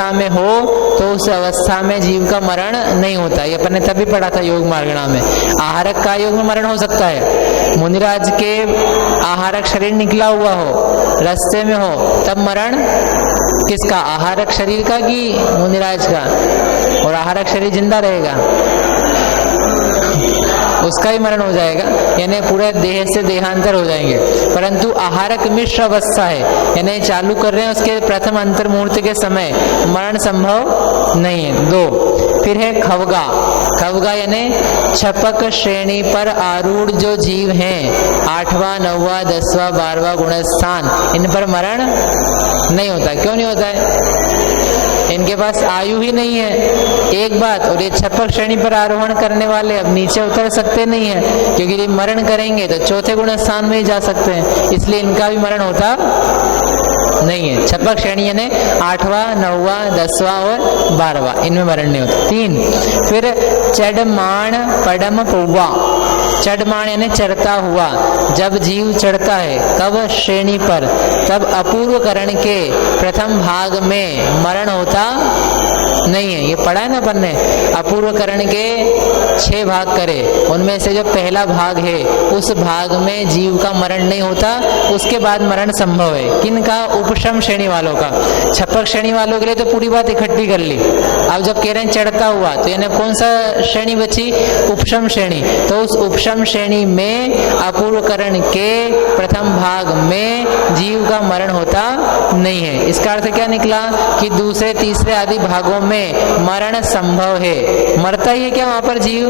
अवस्था में हो तो उस अवस्था में जीव का मरण नहीं होता। ये अपन ने तभी पढ़ा था योग मार्गणा में। आहारक का योग में मरण हो सकता है। मुनिराज के आहारक शरीर निकला हुआ हो, रास्ते में हो, तब मरण किसका? आहारक शरीर का कि मुनिराज का? और आहारक शरीर जिंदा रहेगा, उसका ही मरण हो जाएगा, यानी पूरे देह से देहांतर हो जाएंगे। परंतु आहारक मिश्र अवस्था है, यानी चालू कर रहे हैं उसके प्रथम अंतर मुहूर्त के समय मरण संभव नहीं है। 2 फिर है खवगा। खवगा यानी छपक श्रेणी पर आरूढ़ जो जीव हैं, 8वां 9वां 10वां 12वां गुणस्थान, इन पर मरण नहीं होता। क्यों नहीं होता है? इनके पास आयु ही नहीं है, एक बात। और ये छपक श्रेणी पर आरोहण करने वाले अब नीचे उतर सकते नहीं है, क्योंकि यदि मरण करेंगे तो चौथे गुण स्थान में ही जा सकते हैं, इसलिए इनका भी मरण होता नहीं है। छपक श्रेणी यानी 8वां 9वां 10वां और 12वां, इनमें मरण नहीं होता। 3 फिर चढ़माण पडम पौवा। चढ़माण यानी चढ़ता हुआ, जब जीव चढ़ता है कब? श्रेणी पर, तब अपूर्व करण के प्रथम भाग में मरण होता नहीं है। ये पढ़ा है ना अपन ने। अपूर्व करण के 6 भाग करे, उनमें से जो पहला भाग है उस भाग में जीव का मरण नहीं होता, उसके बाद मरण संभव है। किनका? उपशम श्रेणी वालों का। छपक श्रेणी वालों के लिए तो पूरी बात इकट्ठी कर ली। अब जब कह रहे हैं चढ़ता हुआ, तो यानी कौन सा श्रेणी बची? उपशम श्रेणी। तो उस उपशम श्रेणी में अपूर्व करण के प्रथम भाग में जीव का मरण होता नहीं है। इसका अर्थ क्या निकला? कि दूसरे तीसरे आदि भागों में मरण संभव है। मरता ही है क्या वहां पर जीव?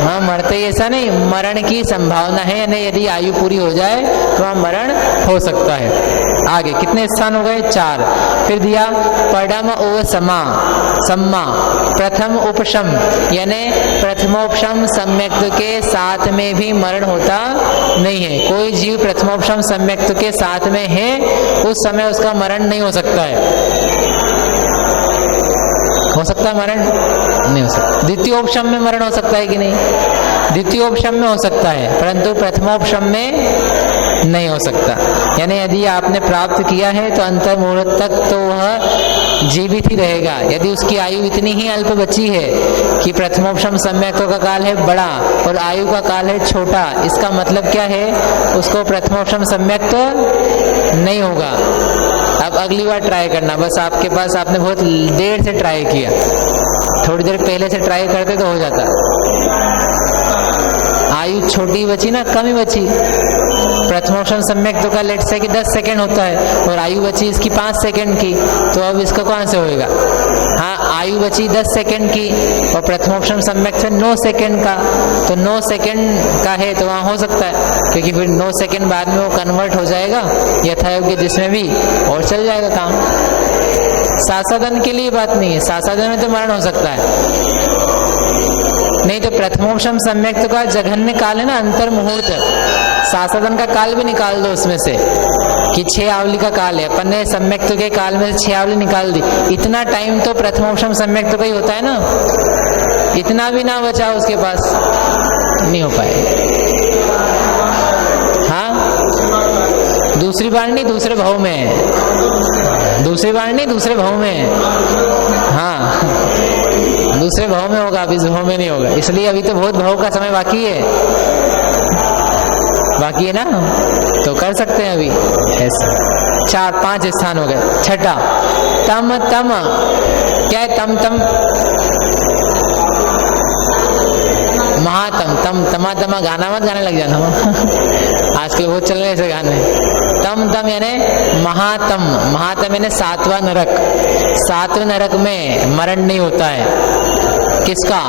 हाँ, मरते ही ऐसा नहीं, मरण की संभावना है, यानी यदि आयु पूरी हो जाए तो वहां मरण हो सकता है। आगे कितने स्थान हो गए? 4। फिर दिया पडम ओ समा। सम्मा प्रथम उपशम, यानी प्रथमोपशम सम्यक्त के साथ में भी मरण होता नहीं है। कोई जीव प्रथमोपशम सम्यक्त के साथ में है, उस समय उसका मरण नहीं हो सकता है। हो सकता है मरण? नहीं हो सकता। द्वितीयोपशम में मरण हो सकता है कि नहीं? द्वितीयोपशम में हो सकता है, परंतु प्रथमोपशम में नहीं हो सकता। यानी यदि आपने प्राप्त किया है तो अंतर मुहूर्त तक तो वह जीवित ही रहेगा। यदि उसकी आयु इतनी ही अल्प बची है कि प्रथमोपशम सम्यक्तों का काल है बड़ा और आयु का काल है छोटा, इसका मतलब क्या है? उसको प्रथमोपशम सम्यक्त नहीं होगा। अब अगली बार ट्राई करना, बस आपके पास, आपने बहुत देर से ट्राई किया, थोड़ी देर पहले से ट्राई करते तो हो जाता। आयु छोटी बची ना, कम ही बची। प्रथमोपशम सम्यक्त का लेट से कि 10 सेकेंड होता है और आयु बची इसकी 5 सेकेंड की, तो अब इसका कौन से होएगा? हाँ, आयु बची 10 सेकेंड की और प्रथमोपशम सम्यक्त है 9 सेकेंड का, तो 9 सेकेंड का है तो वहाँ हो सकता है, क्योंकि फिर 9 सेकेंड बाद में वो कन्वर्ट हो जाएगा यथायोग्य जिसमें भी, और चल जाएगा काम। सासादन के लिए बात नहीं है, सासादन में तो मरण हो सकता है। नहीं तो प्रथमोपशम सम्यक्त का जघन्य काल है ना, अंतर मुहूर्त, सासादन का काल भी निकाल दो उसमें से कि 6 आवली का काल है, अपन ने सम्यक्त के काल में से 6 आवली निकाल दी। इतना टाइम तो प्रथमोपशम सम्यक्त का ही होता है ना, इतना भी ना बचा उसके पास, नहीं हो पाए। हाँ, दूसरी बार नहीं, दूसरे भाव में है। दूसरी बार नहीं, दूसरे भाव में है। हाँ, दूसरे भाव में होगा, अब इस भाव में नहीं होगा, इसलिए अभी तो बहुत भाव का समय बाकी है, बाकी है ना, तो कर सकते हैं अभी ऐसा। 4-5 स्थान हो गए। 6 तम तम। क्या है तम तम? महातम। तम तमा तमा गाना मत गाने लग जाना आजकल बहुत चल रहे ऐसे गाने। तम तम यानी महातम। महातम यानी 7वां नरक। 7वें नरक में मरण नहीं होता है। किसका?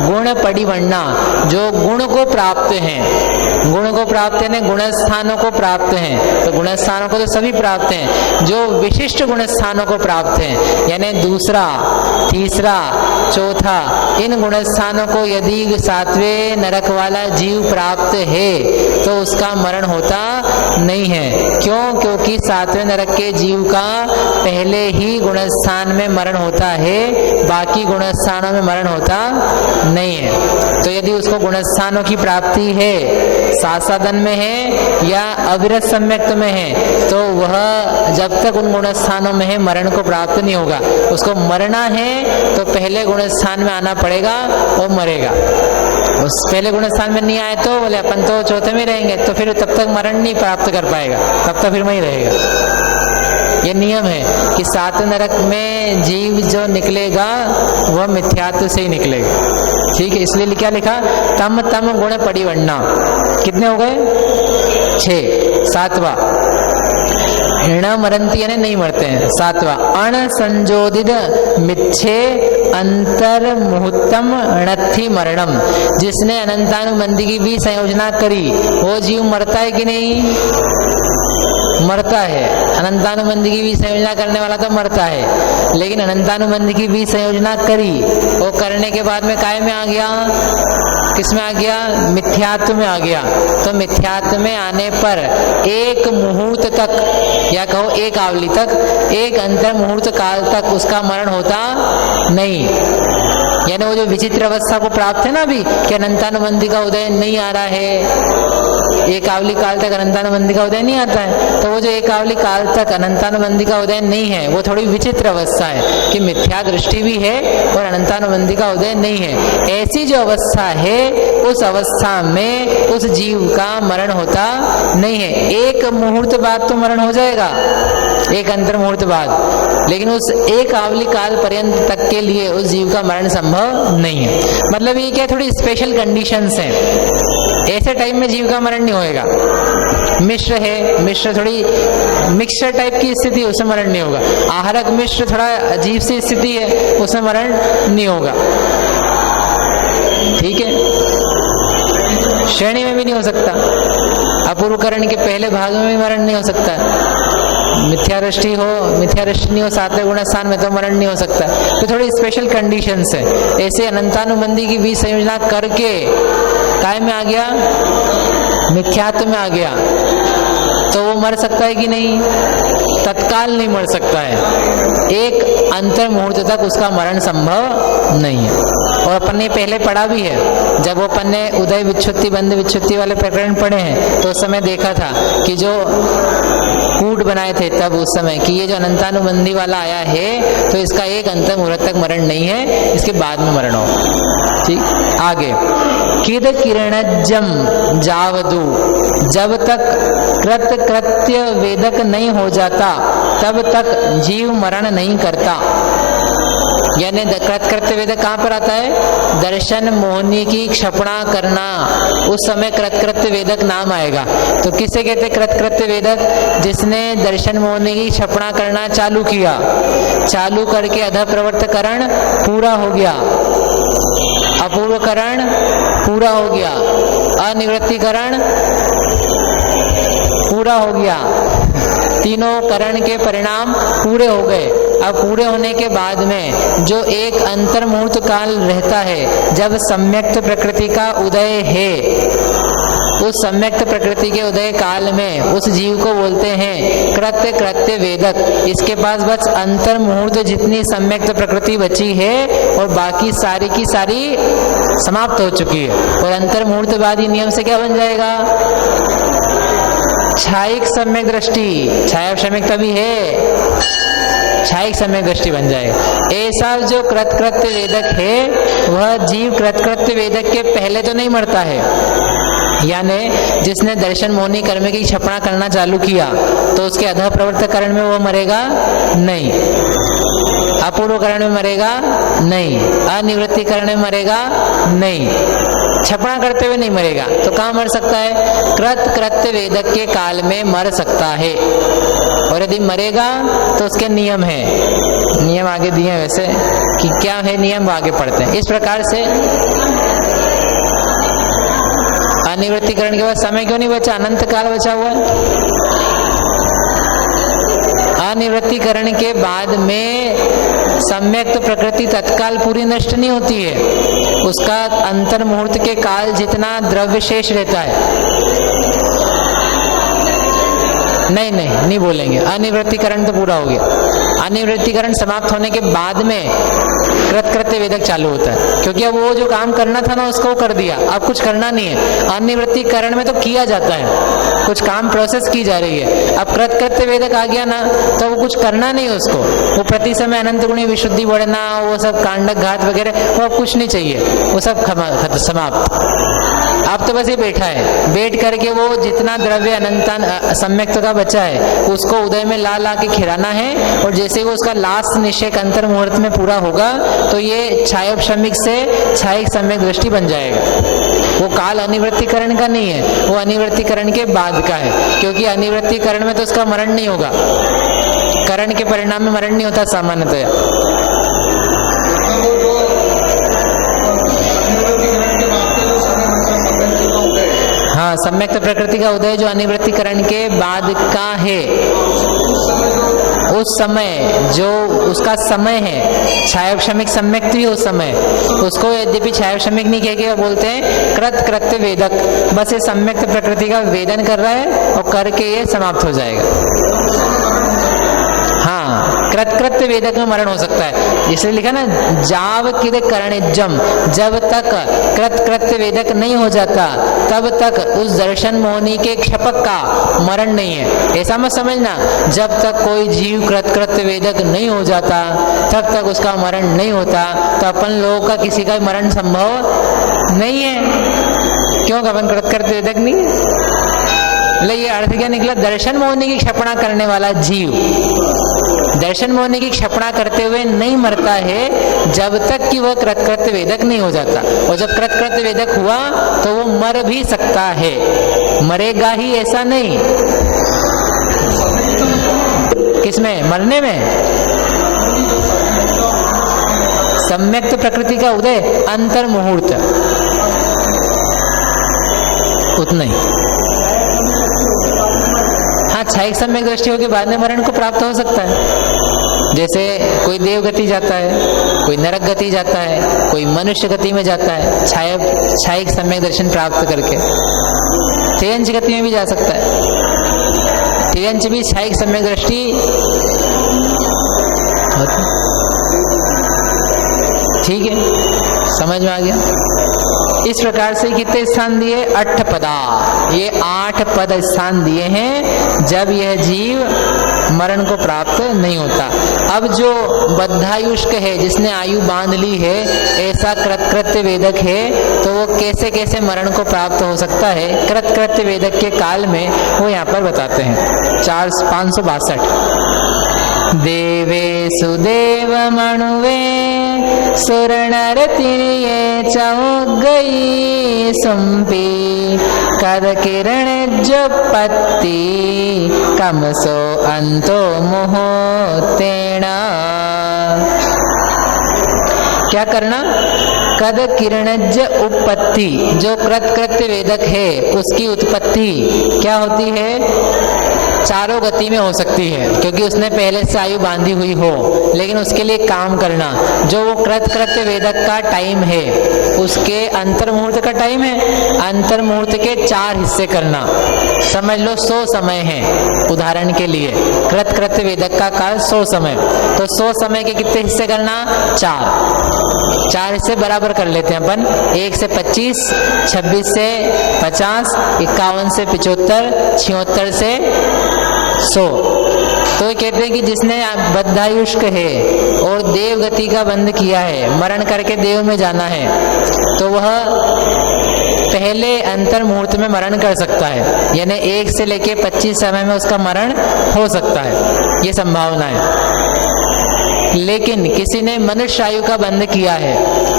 गुण परिवर्णा, जो गुण को प्राप्त हैं। गुण को प्राप्त है, गुण स्थानों को प्राप्त हैं, तो गुण स्थानों को तो सभी प्राप्त हैं, जो विशिष्ट गुण स्थानों को प्राप्त हैं, यानी दूसरा, तीसरा, चौथा, इन गुण स्थानों को यदि 7वें नरक वाला जीव प्राप्त है तो उसका मरण होता नहीं है। क्यों? क्योंकि 7वें नरक के जीव का पहले ही गुण स्थान में मरण होता है, बाकी गुण स्थानों में मरण होता नहीं है। तो यदि उसको गुणस्थानों की प्राप्ति है, साधन में है या अविरत सम्यक्त में है, तो वह जब तक उन गुणस्थानों में है मरण को प्राप्त नहीं होगा। उसको मरना है तो पहले गुणस्थान में आना पड़ेगा और मरेगा। उस पहले गुणस्थान में नहीं आए तो बोले अपन तो चौथे में रहेंगे, तो फिर तब तक मरण नहीं प्राप्त कर पाएगा, तब तक फिर वहीं रहेगा। ये नियम है कि 7 नरक में जीव जो निकलेगा वह मिथ्यात्व से ही निकलेगा। ठीक है, इसलिए क्या लिखा, तम तम गुण परिवर्णा। कितने हो गए? 6। 7वां ऋण मरंती यानी नहीं मरते हैं। 7वां अण संजोदित मिच्छे अंतर मुहूर्तम णत्थि मरणम। जिसने अनंतानुबंधी की भी संयोजना करी वो जीव मरता है कि नहीं? मरता है। अनंतानुबंधी की भी संयोजना करने वाला तो मरता है, लेकिन अनंतानुबंधी की भी संयोजना करी, वो करने के बाद में काय में आ गया? किस में आ गया? मिथ्यात्व में आ गया। तो मिथ्यात्व में आने पर एक मुहूर्त तक या कहो एक आवली तक, एक अंतर मुहूर्त काल तक उसका मरण होता नहीं। यानी वो जो विचित्र अवस्था को प्राप्त है ना अभी कि अनंतानुबंधी का उदय नहीं आ रहा है, एक आवली काल तक अनंतानुबंधी का उदय नहीं आता है, तो वो जो एक आवली काल तक अनंतानुबंधी का उदय नहीं है वो थोड़ी विचित्र अवस्था है कि मिथ्या दृष्टि भी है और अनंतानुबंधी का उदय नहीं है। ऐसी जो अवस्था है उस अवस्था में उस जीव का मरण होता नहीं है। एक मुहूर्त बाद तो मरण हो जाएगा, एक अंतर मुहूर्त बाद, लेकिन उस एक आवली काल पर्यंत तक के लिए उस जीव का मरण संभव नहीं है। मतलब ये क्या, थोड़ी स्पेशल कंडीशंस हैं। ऐसे टाइम में जीव का मरण नहीं होएगा। मिश्र है, मिश्र थोड़ी मिक्सचर टाइप की स्थिति, उसमें मरण नहीं होगा। आहारक मिश्र थोड़ा अजीब सी स्थिति है, उसमें मरण नहीं होगा। ठीक है, श्रेणी में भी नहीं हो सकता, अपूर्वकरण के पहले भाग में भी मरण नहीं हो सकता। मिथ्या दृष्टि हो, मिथ्या दृष्टि नहीं हो 7वें गुणस्थान में तो मरण नहीं हो सकता। तो थोड़ी स्पेशल कंडीशंस है। ऐसे अनंतानुबंधी की भी संयोजना करके काय में आ गया? मिथ्यात्व में आ गया, तो वो मर सकता है कि नहीं? तत्काल नहीं मर सकता है, एक अंतर मुहूर्त तक उसका मरण संभव नहीं है। और अपन ने पहले पढ़ा भी है, जब वो अपन ने उदय विच्छुत्ति बंध विच्छुत्ति वाले प्रकरण पढ़े हैं तो उस समय देखा था कि जो कूट बनाए थे तब उस समय कि ये जो अनंतानुबंधी वाला आया है तो इसका एक अंतर मुहूर्त तक मरण नहीं है, इसके बाद में मरण हो। ठीक, आगे किद किरणजम जावदु, जब तक कृत कृत्य वेदक नहीं हो जाता तब तक जीव मरण नहीं करता। यानी कृतकृत्य वेदक कहाँ पर आता है? दर्शन मोहनी की क्षपणा करना, उस समय कृतकृत्य वेदक नाम आएगा। तो किसे कहते कृतकृत्य वेदक? जिसने दर्शन मोहनी की क्षपणा करना चालू किया, चालू करके अध प्रवर्तकरण पूरा हो गया, अपूर्वकरण पूरा हो गया, अनिवृत्तिकरण पूरा हो गया, तीनों करण के परिणाम पूरे हो गए। अब पूरे होने के बाद में जो एक अंतर मुहूर्त काल रहता है जब सम्यक्त प्रकृति का उदय है, उस सम्यक्त प्रकृति के उदय काल में उस जीव को बोलते हैं कृत्य कृत्य वेदक। इसके पास बस अंतर मुहूर्त जितनी सम्यक्त प्रकृति बची है और बाकी सारी की सारी समाप्त हो चुकी है। और अंतर मुहूर्तवादी नियम से क्या बन जाएगा? छायिक सम्यक दृष्टि, छाया सम्यक तभी है, छायिक सम्यक दृष्टि बन जाएगा। ऐसा जो कृतकृत्य वेदक है वह जीव कृतकृत्य वेदक के पहले तो नहीं मरता है। यानी जिसने दर्शन मोहनी कर्म की क्षपणा करना चालू किया तो उसके अधः प्रवर्तक करण में वो मरेगा नहीं, अपूर्व करण में मरेगा नहीं, अनिवृत्ति करण में मरेगा नहीं, क्षपणा करते हुए नहीं मरेगा। तो कहाँ मर सकता है? कृत कृत्य वेदक के काल में मर सकता है। और यदि मरेगा तो उसके नियम है, नियम आगे दिए हैं वैसे कि क्या है नियम, आगे पढ़ते हैं। इस प्रकार से अनिवृत्तिकरण के बाद समय क्यों नहीं बचा? अनंत काल बचा हुआ है। अनिवृत्तिकरण के बाद में सम्यक्त प्रकृति तत्काल पूरी नष्ट नहीं होती है, उसका अंतर मुहूर्त के काल जितना द्रव्य शेष रहता है। नहीं बोलेंगे, अनिवृत्तिकरण तो पूरा हो गया। अनिवृत्तिकरण समाप्त होने के बाद में कृतकृत्य वेदक चालू होता है, क्योंकि अब वो जो काम करना था ना उसको कर दिया, अब कुछ करना नहीं है। अनिवृत्तिकरण में तो किया जाता है, कुछ काम प्रोसेस की जा रही है। अब कृतकृत्य वेदक आ गया ना तो वो कुछ करना नहीं है उसको, वो प्रति समय अनंत गुणी विशुद्धि बढ़ना, वो सब कांडक घात वगैरह वो अब कुछ नहीं चाहिए, वो सब समाप्त। अब तो बस ये बैठा है, बैठ करके वो जितना द्रव्य अनंता सम्यक्त का बचा है उसको उदय में ला ला के खिलाना है। और जैसे वो उसका लास्ट निश्चय अंतर मुहूर्त में पूरा होगा तो ये छायोपशमिक से छायिक सम्यक दृष्टि बन जाएगा। वो काल अनिवृत्तिकरण का नहीं है, वो अनिवृत्तिकरण के बाद का है, क्योंकि अनिवृत्तिकरण में तो उसका मरण नहीं होगा, करण के परिणाम में मरण नहीं होता सामान्यतया। हाँ, सम्यक्त प्रकृति का उदय जो अनिवृत्तिकरण के बाद का है, उस समय जो उसका समय है छायोपशमिक सम्यक्त भी उस समय, उसको यद्यपि छायोपशमिक नहीं कह के बोलते हैं कृतकृत्य वेदक। बस ये सम्यक्त प्रकृति का वेदन कर रहा है और करके ये समाप्त हो जाएगा। हाँ, कृतकृत्य वेदक में मरण हो सकता है, इसलिए लिखा ना जाव किद करणिज्जम, जब तक कृतकृत्य वेदक नहीं हो जाता तब तक उस दर्शन मोहिनी के क्षपक का मरण नहीं है। ऐसा मत समझना जब तक कोई जीव कृतकृत्य वेदक नहीं हो जाता तब तक उसका मरण नहीं होता, तो अपन लोगों का किसी का मरण संभव नहीं है। क्यों? अपन कृतकृत्य वेदक नहीं है। ये अर्थ क्या निकला? दर्शन मोहिनी की क्षपणा करने वाला जीव दर्शन मोहिनी की क्षपणा करते हुए नहीं मरता है जब तक कि वह कृतकृत्य वेदक नहीं हो जाता। और जब कृतकृत्य वेदक हुआ तो वो मर भी सकता है, मरेगा ही ऐसा नहीं। किसमें? मरने में। सम्यक्त प्रकृति का उदय अंतर मुहूर्त, उतना ही। हाँ, छायिक सम्यक दृष्टि होगी बाद में मरण को प्राप्त हो सकता है। जैसे कोई देव गति जाता है, कोई नरक गति जाता है, कोई मनुष्य गति में जाता है छायिक सम्यक दर्शन प्राप्त करके। तेयंच गति में भी जा सकता है, तेयंच भी छायिक सम्यक दृष्टि ठीक है, समझ में आ गया। इस प्रकार से कितने स्थान दिए? 8 पदा, ये 8 पद स्थान दिए हैं जब यह जीव मरण को प्राप्त नहीं होता। अब जो बद्धायुष्क है, जिसने आयु बांध ली है, ऐसा कृतकृत्य वेदक है, तो वो कैसे कैसे मरण को प्राप्त हो सकता है कृतकृत्य वेदक के काल में, वो यहाँ पर बताते हैं। 562 देवे सुदेव मणुवे सुर नर तिरिये चौगई सुम्पी कद किरण जो पत्ती कमसो अंतो मुहोतेना। क्या करना? कद किरणज उत्पत्ति, जो कृतकृत्य वेदक है उसकी उत्पत्ति क्या होती है? चारों गति में हो सकती है, क्योंकि उसने पहले से आयु बांधी हुई हो, लेकिन उसके लिए काम करना जो वो कृतकृत्य वेदक का टाइम है, उसके अंतर मुहूर्त का टाइम है, अंतर मुहूर्त के 4 हिस्से करना। समझ लो 100 समय है, उदाहरण के लिए कृतकृत्य वेदक का काल 100 समय, तो 100 समय के कितने हिस्से करना? 4 हिस्से बराबर कर लेते हैं अपन। 1 से 25, 26 से 50, 51 से 75, 76 से 100। तो ये कहते हैं कि जिसने बद्धायुष्क है और देव गति का बंध किया है, मरण करके देव में जाना है, तो वह पहले अंतर मुहूर्त में मरण कर सकता है, यानी 1 से लेके 25 समय में उसका मरण हो सकता है, ये संभावना है। लेकिन किसी ने मनुष्य आयु का बंध किया है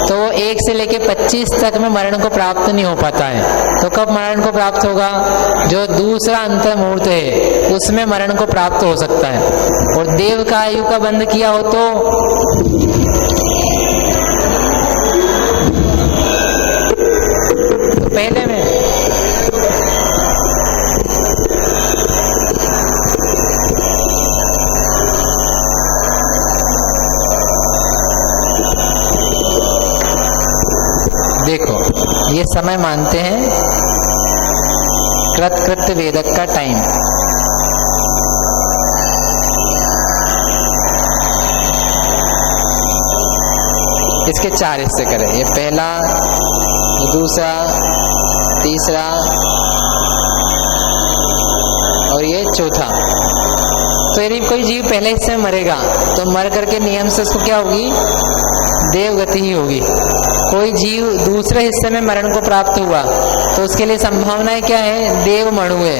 तो वो 1 से लेके 25 तक में मरण को प्राप्त नहीं हो पाता है। तो कब मरण को प्राप्त होगा? जो दूसरा अंतर मुहूर्त है उसमें मरण को प्राप्त हो सकता है। और देव का आयु का बंध किया हो तो पहले में। देखो, ये समय मानते हैं कृतकृत्य वेदक का टाइम। इसके 4 हिस्से करें, ये पहला, ये दूसरा, तीसरा और ये चौथा। तो यदि कोई जीव पहले हिस्से में मरेगा तो मर करके नियम से उसको क्या होगी, देवगति ही होगी। कोई जीव दूसरे हिस्से में मरण को प्राप्त हुआ तो उसके लिए संभावनाएं क्या है, देव मणुए।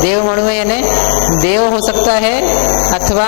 देव मणुए यानी देव हो सकता है अथवा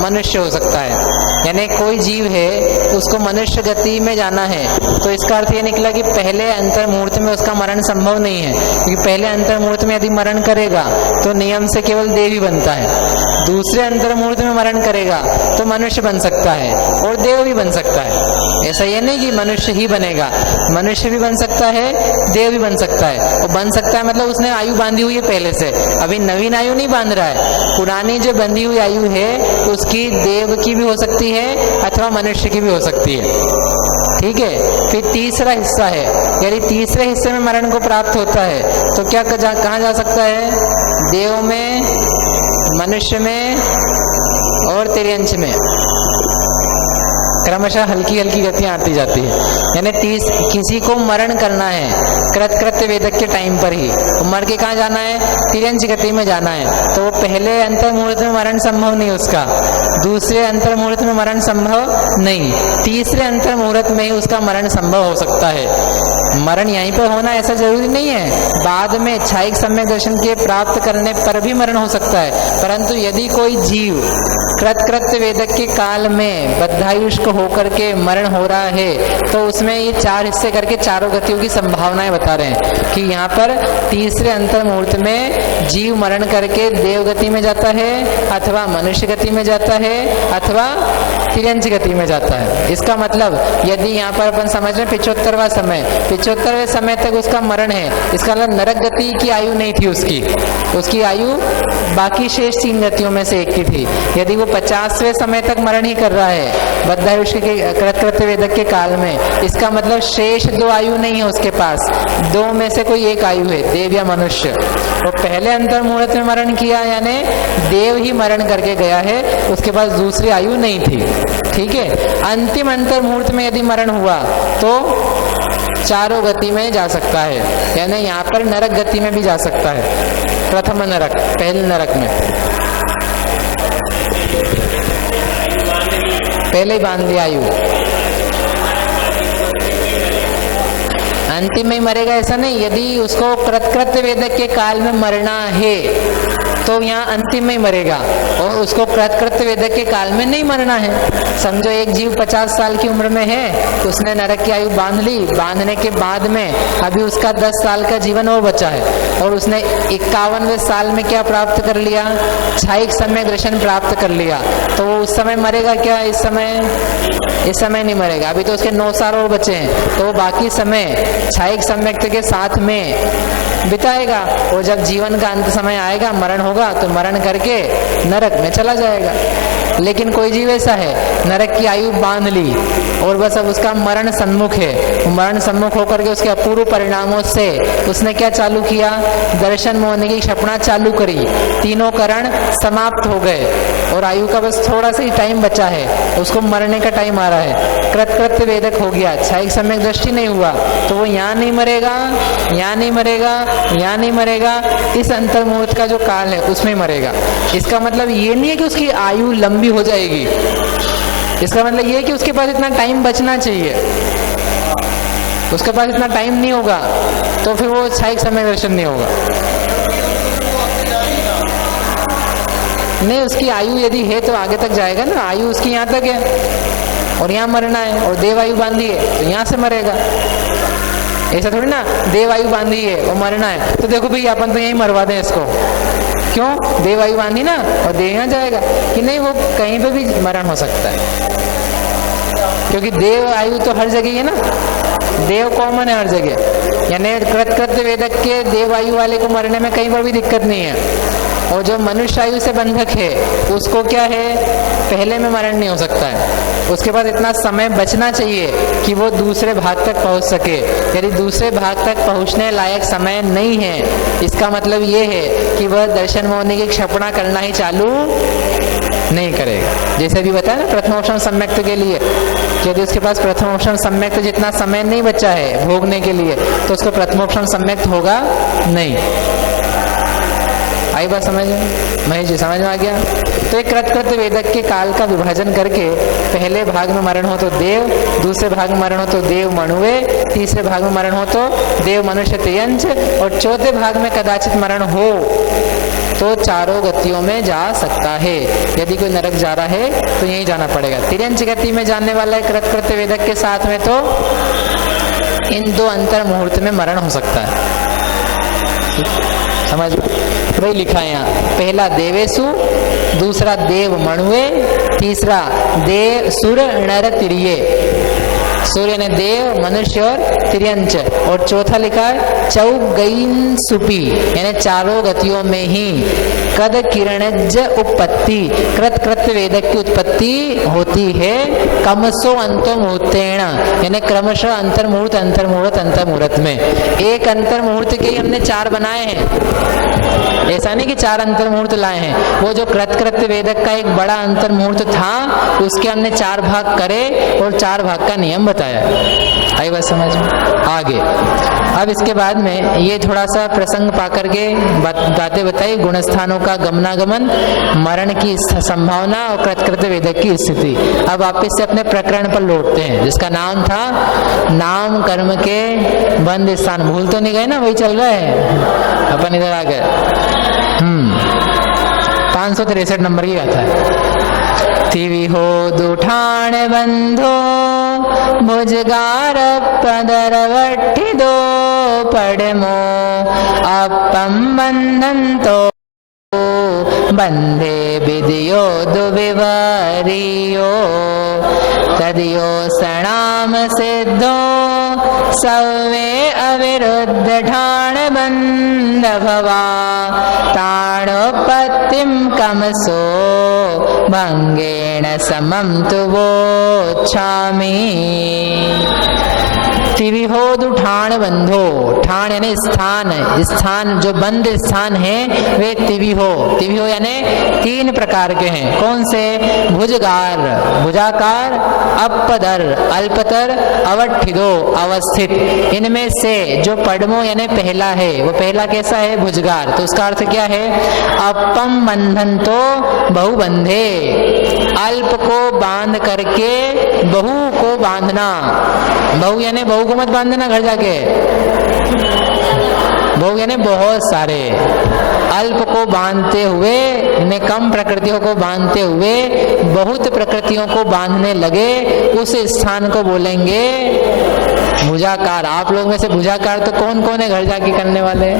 मनुष्य हो सकता है। यानी कोई जीव है उसको मनुष्य गति में जाना है तो इसका अर्थ ये निकला कि पहले अंतर मुहूर्त में उसका मरण संभव नहीं है, क्योंकि पहले अंतर मुहूर्त में यदि मरण करेगा तो नियम से केवल देव ही बनता है। दूसरे अंतर मुहूर्त में मरण करेगा तो मनुष्य बन सकता है और देव भी बन सकता है। ऐसा ये नहीं कि मनुष्य ही बनेगा, मनुष्य भी बन सकता है, देव भी बन सकता है। और बन सकता है मतलब उसने आयु बांधी हुई है पहले से, अभी नवीन आयु नहीं बांध रहा है। पुरानी जो बंधी हुई आयु है उसकी देव की भी हो सकती है अथवा मनुष्य की भी हो सकती है। ठीक है। फिर तीसरा हिस्सा है, यदि तीसरे हिस्से में मरण को प्राप्त होता है तो क्या कहाँ जा सकता है, देव में, मनुष्य में और तिर्यंच में। क्रमशः हल्की हल्की गतियां आती जाती है। यानी किसी को मरण करना है कृत्य वेदक के टाइम पर ही, मर के कहाँ जाना है, तिर्यंच गति में जाना है। तो वो पहले अंतर मुहूर्त में मरण संभव नहीं उसका, दूसरे अंतर मुहूर्त में मरण संभव नहीं, तीसरे अंतर मुहूर्त में ही उसका मरण संभव हो सकता है। मरण यहीं पर होना ऐसा जरूरी नहीं है, बाद में इच्छाइक सम्यक दर्शन के प्राप्त करने पर भी मरण हो सकता है। परंतु यदि कोई जीव कृत्य वेदक के काल में बद्धायुष्क होकर के मरण हो रहा है तो उसमें ये 4 हिस्से करके चारों गतियों की संभावनाएं बता रहे हैं कि यहाँ पर तीसरे अंतर मुहूर्त में जीव मरण करके देव गति में जाता है अथवा मनुष्य गति में जाता है अथवा तिर्यंच गति में जाता है। इसका मतलब यदि यहाँ पर अपन समझ रहे 75वां समय, 75वें समय तक उसका मरण है, इसका मतलब नरक गति की आयु नहीं थी उसकी आयु बाकी शेष 3 गतियों में से एक की थी। यदि वो 50वें समय तक मरण ही कर रहा है बद्धायुष्क के कृत्य वेदक के काल में, इसका मतलब शेष 2 आयु नहीं है उसके पास, 2 में से कोई एक आयु है, देव या मनुष्य। वो पहले अंतर मुहूर्त में मरण किया यानी देव ही मरण करके गया है, उसके पास दूसरी आयु नहीं थी। ठीक है। अंतिम अंतर मुहूर्त में यदि मरण हुआ तो चारों गति में जा सकता है, यानी यहाँ पर नरक गति में भी जा सकता है। प्रथम नरक, पहले नरक में पहले ही बांध लिया आयु, अंतिम में ही मरेगा ऐसा नहीं। यदि उसको कृत्य वेदक के काल में मरना है तो यहाँ अंतिम में ही मरेगा, और उसको कृत्य वेदक के काल में नहीं मरना है। समझो एक जीव 50 साल की उम्र में है, उसने नरक की आयु बांध ली, बांधने के बाद में अभी उसका 10 साल का जीवन और बचा है और उसने 51वें साल में क्या प्राप्त कर लिया, इच्छाइक सम्यक दर्शन प्राप्त कर लिया, तो वो उस समय मरेगा क्या, इस समय नहीं मरेगा। अभी तो उसके 9 साल और बचे हैं, तो वो बाकी समय इच्छाइक सम्यक के साथ में बिताएगा, और जब जीवन का अंत समय आएगा, मरण होगा, तो मरण करके नरक में चला जाएगा। लेकिन कोई जीव ऐसा है नरक की आयु बांध ली और बस अब उसका मरण सम्मुख है, मरण सम्मुख होकर के उसके अपूर्व परिणामों से उसने क्या चालू किया, दर्शन मोहन की क्षपणा चालू करी, तीनों करण समाप्त हो गए और आयु का बस थोड़ा सा ही टाइम बचा है, उसको मरने का टाइम आ रहा है, कृत्य वेदक हो गया, इच्छाइक सम्यक दृष्टि नहीं हुआ, तो वो यहाँ नहीं मरेगा, यहाँ नहीं मरेगा, यहाँ नहीं मरेगा, इस अंतर मुहूर्त का जो काल है उसमें मरेगा। इसका मतलब ये नहीं है कि उसकी आयु लंबी हो जाएगी, इसका मतलब ये है कि उसके पास इतना टाइम बचना चाहिए, उसके पास इतना टाइम नहीं होगा तो फिर वो इच्छाइक सम्यक दर्शन नहीं होगा। नहीं, उसकी आयु यदि है तो आगे तक जाएगा ना, आयु उसकी यहाँ तक है और यहाँ मरना है, और देव आयु बांधी है तो यहाँ से मरेगा। ऐसा थोड़ी ना देव आयु बांधी है और मरना है तो देखो भाई अपन तो यहीं मरवा दें इसको, क्यों, देव आयु बांधी ना और देव यहाँ जाएगा, कि नहीं, वो कहीं पे भी मरण हो सकता है, क्योंकि देव आयु तो हर जगह है ना, देव कॉमन है हर जगह, यानी कृत्य वेदक के देव आयु वाले को मरने में कहीं पर भी दिक्कत नहीं है। और जो मनुष्य आयु से बंधक है उसको क्या है, पहले में मरण नहीं हो सकता है, उसके पास इतना समय बचना चाहिए कि वो दूसरे भाग तक पहुंच सके। यदि दूसरे भाग तक पहुंचने लायक समय नहीं है, इसका मतलब ये है कि वह दर्शन मोहनी की क्षपणा करना ही चालू नहीं करेगा। जैसे भी बताया ना प्रथमोपशम सम्यक्त के लिए, यदि उसके पास प्रथमोपशम सम्यक्त जितना समय नहीं बचा है भोगने के लिए तो उसको प्रथमोपशम सम्यक्त होगा नहीं। आई बात समझ में? महेश जी समझ में आ गया? तो एक कृतकृत्य वेदक के काल का विभाजन करके पहले भाग में मरण हो तो देव, दूसरे भाग में मरण हो तो देव मनुवे, तीसरे भाग में मरण हो तो देव मनुष्य तियंच, और चौथे भाग में कदाचित मरण हो तो चारों गतियों में जा सकता है। यदि कोई नरक जा रहा है तो यहीं जाना पड़ेगा। तिर्यंच गति में जाने वाला है कृतकृत्य वेदक के साथ में तो इन दो अंतर मुहूर्त में मरण हो सकता है। समझ वही लिखा है यहाँ, पहला देवेशु, दूसरा देव मणुए, तीसरा देव सुर नर तिरिये, सूर्य ने देव मनुष्य और तिर्यंच, और चौथा लिखा है चौगैन सुपी, यानी चारों गतियों में ही कद किरणज उत्पत्ति, कृतकृत्य वेदक की उत्पत्ति होती है। कमसो अंतो मुहूर्तेण, यानी क्रमशः अंतर मुहूर्त में। एक अंतर मुहूर्त के ही हमने 4 बनाए हैं, ऐसा नहीं कि 4 अंतर मुहूर्त लाए हैं। वो जो कृतकृत्य वेदक का एक बड़ा अंतर मुहूर्त था उसके हमने 4 भाग करे और 4 भाग का नियम बताया। आई बात समझ में? आगे अब इसके बाद में ये थोड़ा सा प्रसंग पा करके बातें बताई, गुणस्थानों का गमनागमन, मरण की संभावना और कृतकृत्य वेदक की स्थिति। अब वापिस से अपने प्रकरण पर लौटते हैं जिसका नाम था नाम कर्म के बंद स्थान। भूल तो नहीं गए ना? वही चल रहा है, अपन इधर आ गए। 563 नंबर की गाथा है। तिवि हो दुठान बंधो भुजगार पदर वट्ठि दो पड़मो अपम बंधन तो बंधे विधियो दुविवरियो तदियो सणाम सिद्धो सवे अविरुद्ध ठाण बंध भवा ताणोपत्तिम कमसो भंगेण समम तु वोच्छामि। तिवि हो दुठान बंधो, ठाण यानी स्थान, स्थान जो बंद स्थान है वे तिवि हो यानी 3 प्रकार के हैं। कौन से? भुजगार भुजाकार, अपदर अल्पतर, अवट्ठिदो अवस्थित। इनमें से जो पद्मो यानी पहला है, वो पहला कैसा है? भुजगार। तो उसका अर्थ क्या है? अपम बंधन तो बहुबंधे, अल्प को बांध करके बहु को बांधना। बहु यानी बहु को मत बांधना घर जाके, बहु यानी बहुत सारे। अल्प को बांधते हुए, इन्हें कम प्रकृतियों को बांधते हुए बहुत प्रकृतियों को बांधने लगे, उस स्थान को बोलेंगे भुजाकार। आप लोग में से भुजाकार तो कौन कौन है घर जाके करने वाले?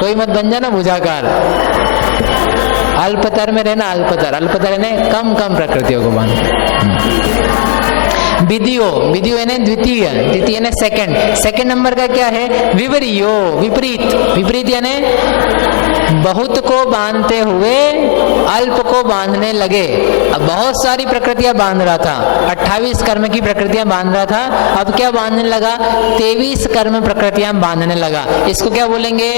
कोई मत बन जाना भुजाकार। अल्पतर में रहना, अल्पतर यानी कम प्रकृतियों को बांध। विधियो यानी द्वितीय यानी सेकंड नंबर का क्या है? विवरियो विपरीत यानी बहुत को बांधते हुए अल्प को बांधने लगे। अब बहुत सारी प्रकृतियां बांध रहा था, 28 कर्म की प्रकृतियां बांध रहा था, अब क्या बांधने लगा? 23 कर्म प्रकृतियां बांधने लगा। इसको क्या बोलेंगे?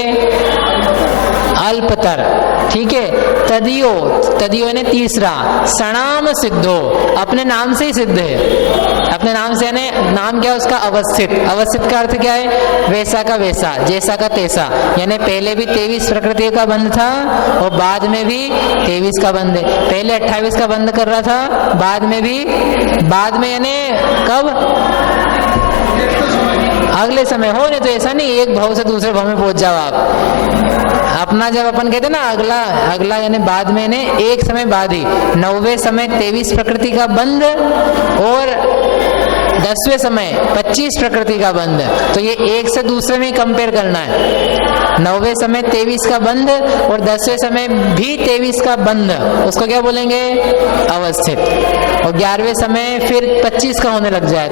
अल्पतर। ठीक है। तदियो यानी तीसरा, सणाम सिद्धो, अपने नाम से ही सिद्ध है। अपने नाम से यानी नाम क्या है उसका? अवस्थित का अर्थ क्या है? वैसा का वैसा, जैसा का तैसा। यानी पहले भी 23 प्रकृति का बंध था और बाद में भी 23 का बंध है। पहले 28 का बंध कर रहा था, बाद में यानी कब? अगले समय हो, नहीं तो ऐसा नहीं एक भाव से दूसरे भाव में पहुंच जाओ आप। अपना जब अपन कहते ना अगला यानी बाद में ने एक समय बाद ही, 9वें समय 23 प्रकृति का बंध और 10वें समय 25 प्रकृति का बंध। तो ये एक से दूसरे में कंपेयर करना है। 9वें समय 23 का बंध और 10वें समय भी 23 का बंध, उसको क्या बोलेंगे? अवस्थित। और 11वें समय फिर 25 का होने लग जाए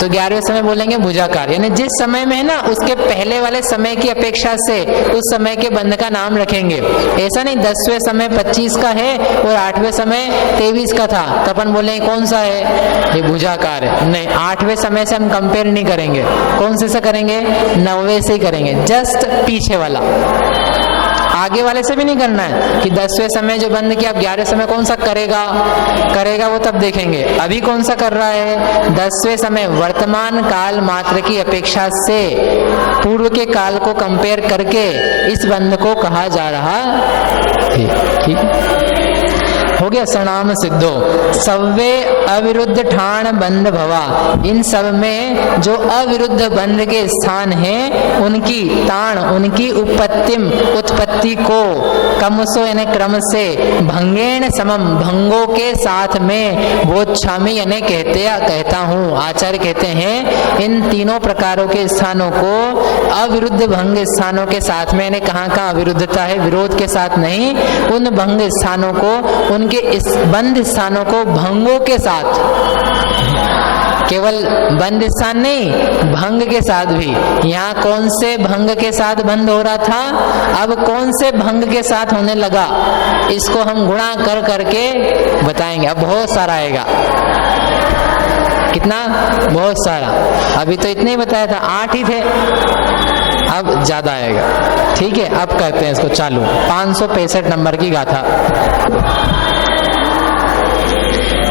तो 11वें समय बोलेंगे भुजाकार। यानी जिस समय में है ना उसके पहले वाले समय की अपेक्षा से उस समय के बंध का नाम रखेंगे। ऐसा नहीं 10वें समय 25 का है और 8वें समय 23 का था तो अपन बोलेंगे कौन सा है? ये भुजाकार है। नहीं, 8वें समय से हम कंपेयर नहीं करेंगे। कौन से करेंगे? 9वें से ही करेंगे, जस्ट पीछे वाला। आगे वाले से भी नहीं करना है कि 10वें समय जो बंद किया, अब 11वें समय कौन सा करेगा वो तब देखेंगे। अभी कौन सा कर रहा है? 10वें समय वर्तमान काल मात्र की अपेक्षा से पूर्व के काल को कंपेयर करके इस बंध को कहा जा रहा है। ठीक हो गया। सनाम सिद्धो सव्वे अविरुद्ध ठाण बंध भवा, इन सब में जो अविरुद्ध बंध के स्थान हैं उनकी ताण, उनकी उत्पत्ति को कमसो यानी क्रम से, भंगेण समम भंगों के साथ में, बोच्छामी यानी कहता हूँ। आचार्य कहते हैं इन तीनों प्रकारों के स्थानों को अविरुद्ध भंग स्थानों के साथ में, यानी कहाँ कहाँ अविरुद्धता है, विरोध के साथ नहीं, उन भंग स्थानों को, उनके इस बंद स्थानों को भंगों के साथ, केवल बंद स्थान नहीं भंग के साथ भी। यहाँ कौन से भंग के साथ बंद हो रहा था, अब कौन से भंग के साथ होने लगा, इसको हम गुणा कर करके बताएंगे। अब बहुत सारा आएगा। कितना? बहुत सारा। अभी तो इतने ही बताया था, 8 ही थे, अब ज्यादा आएगा। ठीक है, अब करते हैं इसको चालू। 565 नंबर की गाथा।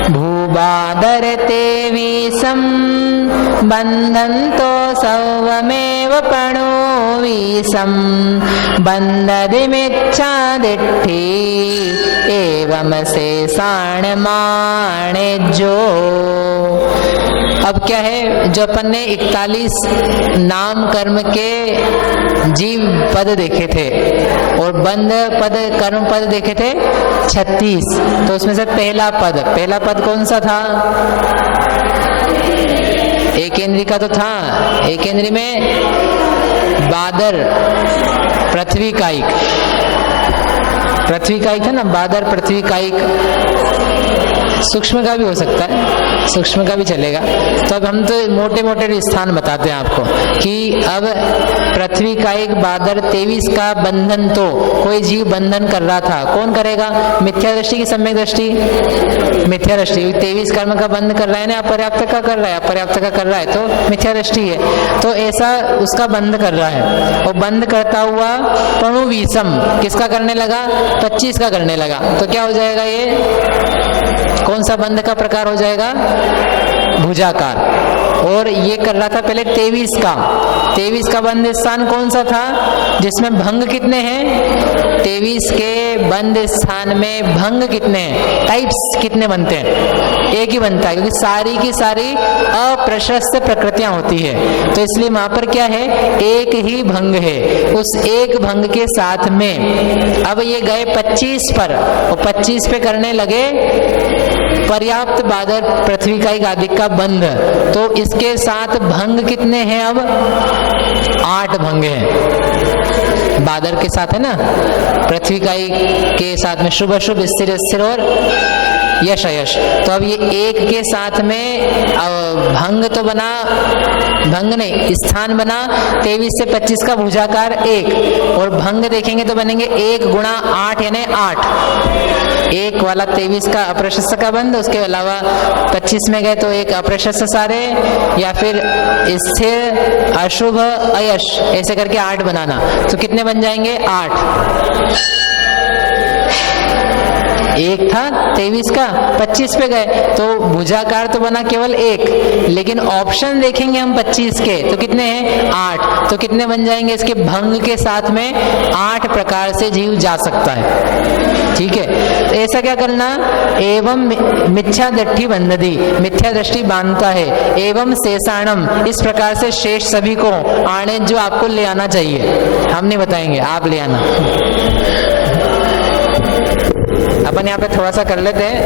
भूबादर तेवीसं बन्धन्तो सौवमेव पणोवीसं बन्धदिमिच्छा दिट्ठी एवं शेषाण माणिज्यो। अब क्या है, जो अपन ने 41 नाम कर्म के जीव पद देखे थे और बंद पद कर्म पद देखे थे 36, तो उसमें से पहला पद कौन सा था? एकेंद्री का तो था। एकेंद्री में बादर पृथ्वी कायिक था ना, बादर पृथ्वी कायिक। सूक्ष्म का भी हो सकता है, सूक्ष्म का भी चलेगा। तो अब हम तो मोटे मोटे स्थान बताते हैं आपको कि अब पृथ्वी का एक बादर 23 का बंधन, तो कोई जीव बंधन कर रहा था, कौन करेगा? मिथ्या दृष्टि की सम्यक दृष्टि? मिथ्या दृष्टि। 23 कर्म का बंध कर रहा है ना, अपर्याप्त का कर रहा है, अपर्याप्त का कर रहा है तो मिथ्या दृष्टि है। तो ऐसा उसका बंध कर रहा है, और बंध करता हुआ पणुवीसम किसका करने लगा? 25 का करने लगा। तो क्या हो जाएगा? ये कौन सा बंध का प्रकार हो जाएगा? भुजाकार। और ये कर रहा था पहले 23 का बंध स्थान कौन सा था जिसमें भंग कितने हैं? 23 के बंद स्थान में भंग कितने हैं? टाइप्स कितने बनते हैं? एक ही बनता है, क्योंकि सारी की सारी अप्रशस्त प्रकृतियां होती है, तो इसलिए वहां पर क्या है? एक ही भंग है। उस एक भंग के साथ में अब ये गए 25 पर, और 25 पे करने लगे पर्याप्त बादर पृथ्वी का एक आदि का बंध। तो इसके साथ भंग कितने हैं? अब 8 भंग हैं। बादर के साथ है ना, पृथ्वी का के साथ में शुभ शुभ, स्थिर स्थिर और यश अयश। तो अब ये एक के साथ में भंग तो बना, भंग नहीं स्थान बना 23 से 25 का भुजाकार 1, और भंग देखेंगे तो बनेंगे 1 गुणा 8 यानी 8। एक वाला 23 का अप्रशस्त का बंध, उसके अलावा 25 में गए तो एक अप्रशस्त सारे, या फिर स्थिर अशुभ अयश, ऐसे करके 8 बनाना। तो कितने बन जाएंगे? 8। एक था 23 का, 25 पे गए तो भुजाकार तो बना केवल 1, लेकिन ऑप्शन देखेंगे हम 25 के तो कितने हैं? 8। तो कितने बन जाएंगे? इसके भंग के साथ में 8 प्रकार से जीव जा सकता है। ठीक है, तो ऐसा क्या करना? एवं मिथ्या दृष्टि बंधती, मिथ्या दृष्टि बांधता है। एवं शेषाणम, इस प्रकार से शेष सभी को आने जो आपको ले आना चाहिए, हम नहीं बताएंगे, आप ले आना। अपन यहाँ पे थोड़ा सा कर लेते हैं।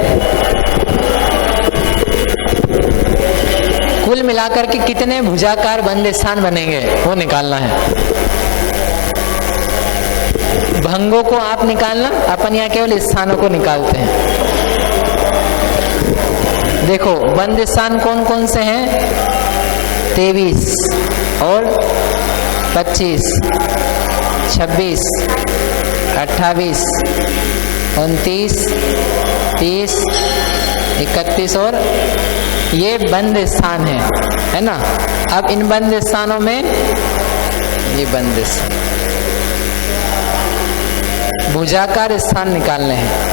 कुल मिलाकर के कितने भुजाकार बंद स्थान बनेंगे वो निकालना है। भंगों को आप निकालना, अपन यहाँ केवल स्थानों को निकालते हैं। देखो बंद स्थान कौन कौन से हैं? 23 और 25, 26, 28, 29, 30, 31 और ये बंद स्थान है ना। अब इन बंद स्थानों में ये बंद स्थान भुजाकार स्थान निकालने हैं।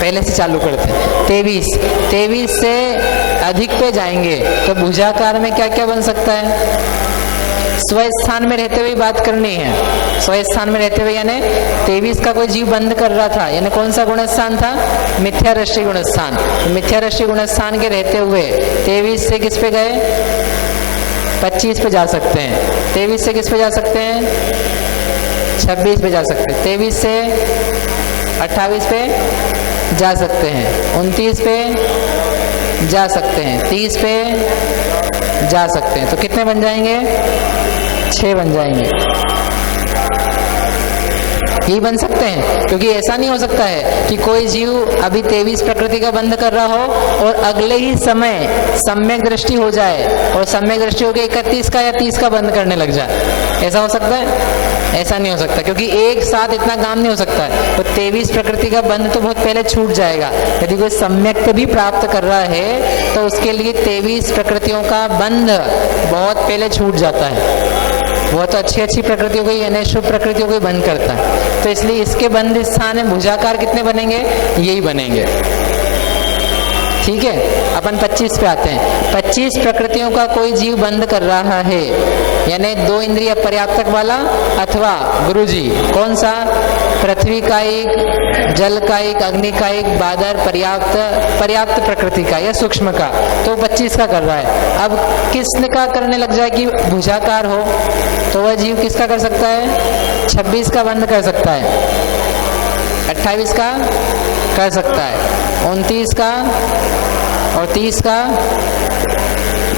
पहले से चालू करते हैं। 23 से अधिक पे जाएंगे तो भुजाकार में क्या क्या बन सकता है? स्वस्थान में रहते हुए बात करनी है। स्वस्थान में रहते हुए यानी 23 का कोई जीव बंद कर रहा था, यानी कौन सा गुणस्थान था? मिथ्या दृष्टि गुणस्थान। तो मिथ्या दृष्टि गुणस्थान के रहते हुए 23 से किस पे गए? 25 पे जा सकते हैं। 23 से किस पे जा सकते हैं? 26 पे जा सकते हैं। 23 से 28 पे जा सकते हैं। 29 पे जा सकते हैं। 30 पे जा सकते हैं। तो कितने बन जाएंगे? 6 बन जाएंगे। ये बन सकते हैं, क्योंकि ऐसा नहीं हो सकता है कि कोई जीव अभी 23 प्रकृति का बंद कर रहा हो और अगले ही समय सम्यक दृष्टि हो जाए और सम्यक दृष्टि हो गई 31 का या 30 का बंद करने लग जाए। ऐसा हो सकता है? ऐसा नहीं हो सकता, क्योंकि एक साथ इतना काम नहीं हो सकता है। तो 23 प्रकृति का बंद तो बहुत पहले छूट जाएगा। यदि कोई सम्यक भी प्राप्त कर रहा है तो उसके लिए 23 प्रकृतियों का बंध बहुत पहले छूट जाता है। वो तो अच्छी प्रकृतियों को यानी शुभ प्रकृतियों को ही बंद करता है। तो इसलिए इसके बंद स्थान में भुजाकार कितने बनेंगे? यही बनेंगे। ठीक है, अपन 25 पे आते हैं। 25 प्रकृतियों का कोई जीव बंद कर रहा है, यानी 2 इंद्रिय पर्याप्तक वाला अथवा गुरुजी कौन सा? पृथ्वी कायिक, जल कायिक, अग्नि कायिक, बादर, पर्याप्त प्रकृति का या सूक्ष्म का, तो 25 का कर रहा है। अब किसने का करने लग जाए कि भुजाकार हो, तो वह जीव किसका कर सकता है? 26 का बंद कर सकता है, 28 का कर सकता है, 29 का और 30 का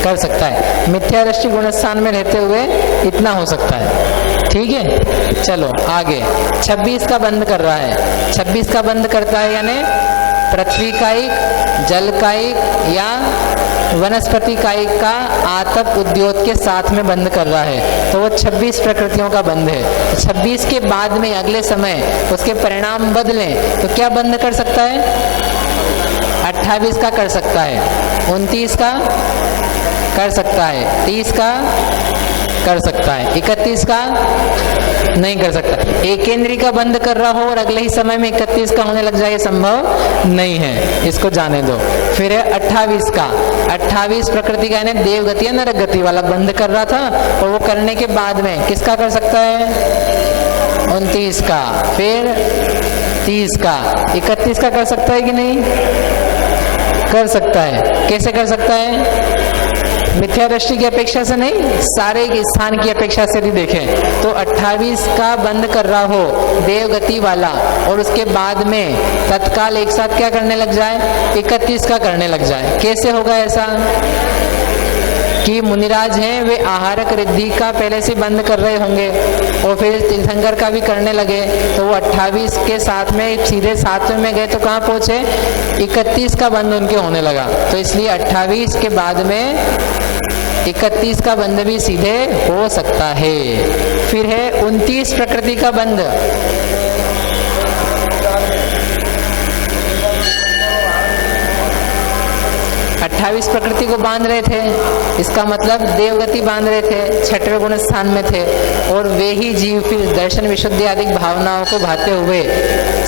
कर सकता है। मिथ्या दृष्टि गुणस्थान में रहते हुए इतना हो सकता है। ठीक है, चलो आगे। 26 का बंद कर रहा है। 26 का बंद करता है यानी पृथ्वी कायिक, जल कायिक या वनस्पति कायिक का आतप उद्योग के साथ में बंद कर रहा है, तो वो 26 प्रकृतियों का बंद है। 26 के बाद में अगले समय उसके परिणाम बदलें तो क्या बंद कर सकता है? 28 का कर सकता है, 29 का कर सकता है, 30 का कर सकता है, 31 का नहीं कर सकता। एकेंद्री का बंद कर रहा हो और अगले ही समय में 31 का होने लग जाए, ये संभव नहीं है, इसको जाने दो। फिर है 28 का। 28 प्रकृति का यानी देवगति या नरक गति वाला बंद कर रहा था और वो करने के बाद में किसका कर सकता है? 29 का, फिर 30 का, 31 का कर सकता है कि नहीं? कर सकता है। कैसे कर सकता है? मिथ्या दृष्टि की अपेक्षा से नहीं, सारे स्थान की अपेक्षा से भी देखें तो 28 का बंद कर रहा हो देवगति वाला और उसके बाद में तत्काल एक साथ क्या करने लग जाए? 31 का करने लग जाए। कैसे होगा ऐसा? कि मुनिराज हैं वे आहारक रिद्धि का पहले से बंद कर रहे होंगे और फिर तीर्थंकर का भी करने लगे, तो वो 28 के साथ में सीधे 7वें में गए तो कहाँ पहुंचे? 31 का बंद उनके होने लगा। तो इसलिए 28 के बाद में 31 का बंद भी सीधे हो सकता है। फिर है 29 प्रकृति का बंद। अट्ठाईस प्रकृति को बांध रहे थे, इसका मतलब देवगति बांध रहे थे, 6वें गुण स्थान में थे, और वे ही जीव फिर दर्शन विशुद्धि आदि भावनाओं को भाते हुए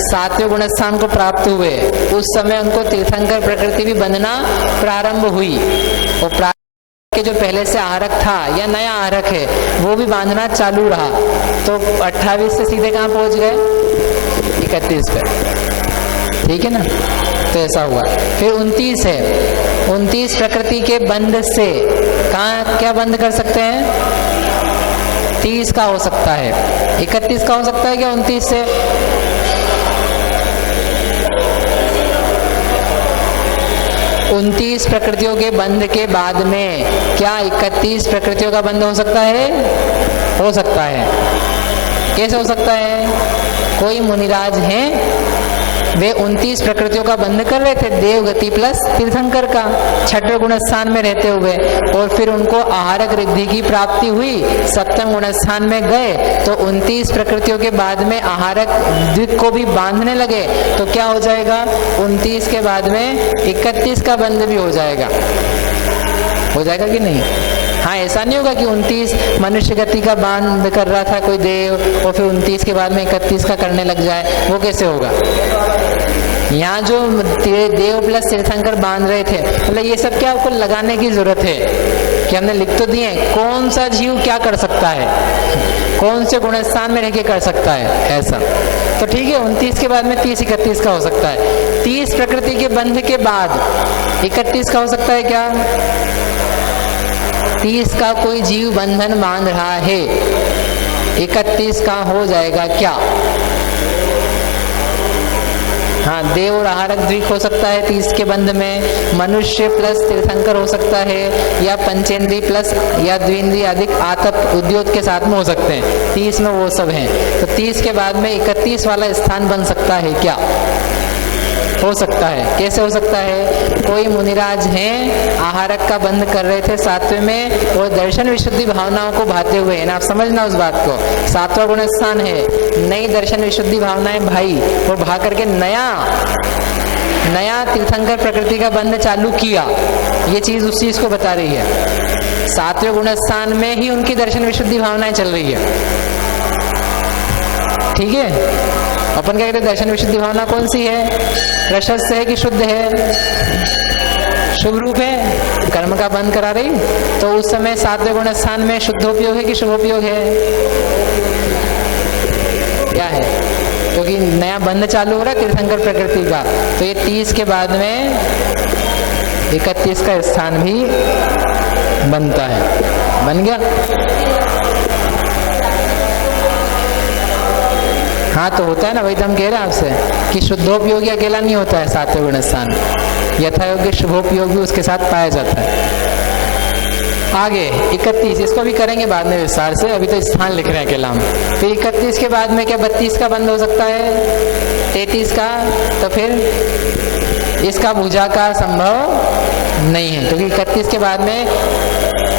7वें गुण स्थान को प्राप्त हुए। उस समय उनको तीर्थंकर प्रकृति भी बंधना प्रारंभ हुई और के जो पहले से आहारक था या नया आहारक है वो भी बांधना चालू रहा। तो 28 से सीधे कहाँ पहुंच गए? 31 पे। ठीक है ना? तो ऐसा हुआ। फिर 29 है, 29 प्रकृति के बंध से कहाँ क्या बंद कर सकते हैं? 30 का हो सकता है, 31 का हो सकता है क्या 29 से? उनतीस प्रकृतियों के बंध के बाद में क्या 31 प्रकृतियों का बंध हो सकता है? हो सकता है। कैसे हो सकता है? कोई मुनिराज हैं, वे 29 प्रकृतियों का बंध कर रहे थे देवगति प्लस तीर्थंकर का 6वें गुण स्थान में रहते हुए, और फिर उनको आहारक रिद्धि की प्राप्ति हुई, 7वें गुण स्थान में गए तो 29 प्रकृतियों के बाद में आहारक द्वित को भी बांधने लगे। तो क्या हो जाएगा? 29 के बाद में 31 का बंध भी हो जाएगा। हो जाएगा कि नहीं? हाँ, ऐसा नहीं होगा कि 29 मनुष्य गति का बांध कर रहा था कोई देव और फिर 29 के बाद में 31 का करने लग जाए, वो कैसे होगा? यहाँ जो देव प्लस तीर्थंकर बांध रहे थे, मतलब ये सब क्या आपको लगाने की जरूरत है कि हमने लिख तो दिए कौन सा जीव क्या कर सकता है, कौन से गुणस्थान में रह के कर सकता है, ऐसा तो ठीक है। 29 के बाद में 30-31 का हो सकता है। 30 प्रकृति के बंध के बाद 31 का हो सकता है क्या? 30 का कोई जीव बंधन बांध रहा है, 31 का हो जाएगा क्या? हाँ, देव और आहारक द्विक हो सकता है 30 के बंध में, मनुष्य प्लस तीर्थंकर हो सकता है, या पंचेंद्री प्लस या द्विंद्री अधिक आतप उद्योग के साथ में हो सकते हैं। 30 में वो सब हैं, तो 30 के बाद में 31 वाला स्थान बन सकता है क्या? हो सकता है। कैसे हो सकता है? कोई मुनिराज हैं, आहारक का बंध कर रहे थे 7वें में, वो दर्शन विशुद्धि भावनाओं को भाते हुए है ना, आप समझना उस बात को। 7वां गुण स्थान है, नई दर्शन विशुद्धि भावनाएं भाई, वो भा करके नया तीर्थंकर प्रकृति का बंध चालू किया, ये चीज उस चीज को बता रही है। 7वें गुण स्थान में ही उनकी दर्शन विशुद्धि भावनाएं चल रही है, ठीक है। अपन क्या कहते हैं? दर्शन विशुद्धि भावना कौन सी है? प्रशस्त है कि शुद्ध है? शुभ रूप है, कर्म का बंध करा रही। तो उस समय 7वें गुण स्थान में शुद्धोपयोग है कि शुभोपयोग है? क्या है? क्योंकि नया बंध चालू हो रहा है तीर्थंकर प्रकृति का, तो ये 30 के बाद में 31 का स्थान भी बनता है। बन गया? हाँ, तो होता है ना, वही तो हम कह रहे हैं आपसे कि शुद्धोपयोगी अकेला नहीं होता है 7वें गुण स्थान, यथायोग्य शुभोपयोग भी उसके साथ पाया जाता है। आगे 31, इसको भी करेंगे बाद में विस्तार से, अभी तो स्थान लिख रहे हैं अकेला हम। फिर 31 के बाद में क्या 32 का बंद हो सकता है, 33 का, तो फिर इसका भुजाकार संभव नहीं है, क्योंकि 31 के बाद में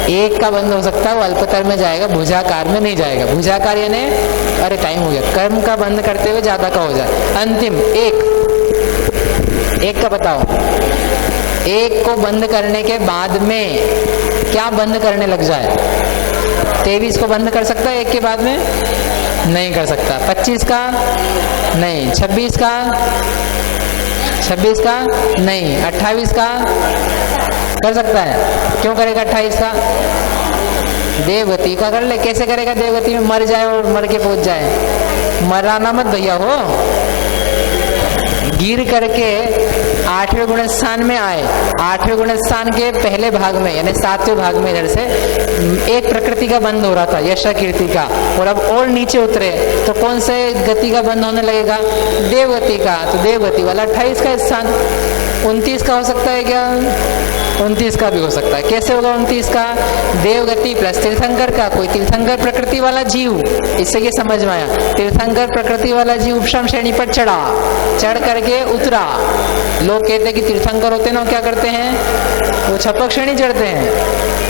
1 का बंद हो सकता है, वो अल्पतर में जाएगा, भुजाकार में नहीं जाएगा। भुजाकार यानी अरे टाइम हो गया, कर्म का बंद करते हुए ज्यादा का हो जाए। अंतिम 1 का बताओ, 1 को बंद करने के बाद में क्या बंद करने लग जाए? 23 को बंद कर सकता है 1 के बाद में? नहीं कर सकता। 25 का नहीं, 26 का नहीं, 28 का कर सकता है। क्यों करेगा 28 का? देवगति का कर ले। कैसे करेगा देवगति में? मर जाए और मर के पहुंच जाए, मराना मत भैया हो, गिर करके 8वें गुण स्थान में आए, 8वें गुण स्थान के पहले भाग में यानी 7वें भाग में इधर से एक प्रकृति का बंद हो रहा था, यशा कीर्ति का, और अब और नीचे उतरे तो कौन से गति का बंद होने लगेगा? देवगति का। तो देवगति वाला 28 का स्थान 29 का हो सकता है क्या? 29 का भी हो सकता है। कैसे होगा 29 का? देवगति प्लस तीर्थंकर का, कोई तीर्थंकर प्रकृति वाला जीव, इससे ये समझ में आया, तीर्थंकर प्रकृति वाला जीव उपशम श्रेणी पर चढ़ा, चढ़ करके उतरा। लोग कहते हैं कि तीर्थंकर होते ना क्या करते हैं, वो छपक श्रेणी चढ़ते हैं,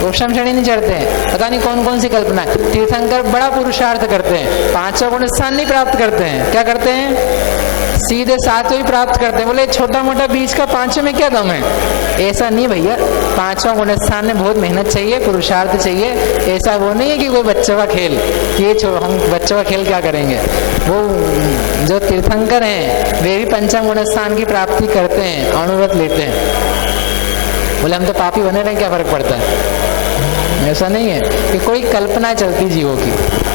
उपशम श्रेणी नहीं चढ़ते हैं। पता नहीं कौन कौन सी कल्पना है। तीर्थंकर बड़ा पुरुषार्थ करते हैं, 5वां गुण स्थान नहीं प्राप्त करते हैं, क्या करते हैं? सीधे 7वें ही प्राप्त करते हैं। बोले छोटा मोटा बीच का 5वें में क्या दम है? ऐसा नहीं भैया, 5वां गुण स्थान में बहुत मेहनत चाहिए, पुरुषार्थ चाहिए। ऐसा वो नहीं है कि कोई बच्चों का खेल, ये हम बच्चों का खेल क्या करेंगे। वो जो तीर्थंकर हैं वे भी 5वां गुण स्थान की प्राप्ति करते हैं, अनुव्रत लेते हैं। बोले हम तो पापी बने रहे, क्या फर्क पड़ता है? ऐसा नहीं है कि कोई कल्पना चलती जीवों की।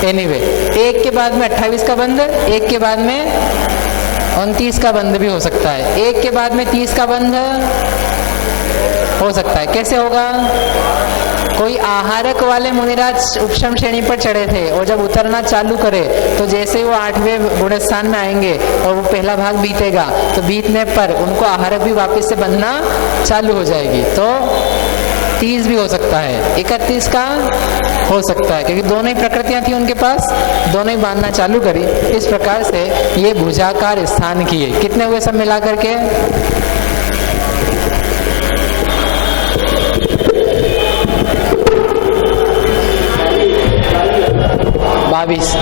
एनीवे, 1 के बाद में 28 का बंद, 1 के बाद में 29 का बंध भी हो सकता है, 1 के बाद में 30 का बंध हो सकता है। कैसे होगा? कोई आहारक वाले मुनिराज उपशम श्रेणी पर चढ़े थे और जब उतरना चालू करे तो जैसे वो 8वें गुण स्थान में आएंगे और वो पहला भाग बीतेगा तो बीतने पर उनको आहारक भी वापस से बंधना चालू हो जाएगी। तो 30 भी हो सकता है, 31 का हो सकता है, क्योंकि दोनों ही प्रकृतियां थी उनके पास, दोनों ही बांधना चालू करी। इस प्रकार से ये भुजाकार स्थान किए। कितने हुए सब मिला करके? 22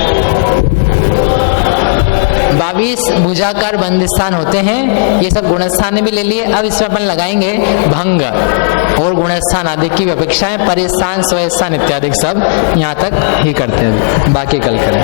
बाकी भुजाकार बंद स्थान होते हैं, ये सब गुणस्थान भी ले लिए। अब इसमें अपन लगाएंगे भंग और गुणस्थान आदि की अपेक्षाएं, परिस्थान, स्वस्थान इत्यादि सब यहाँ तक ही करते हैं, बाकी कल करें।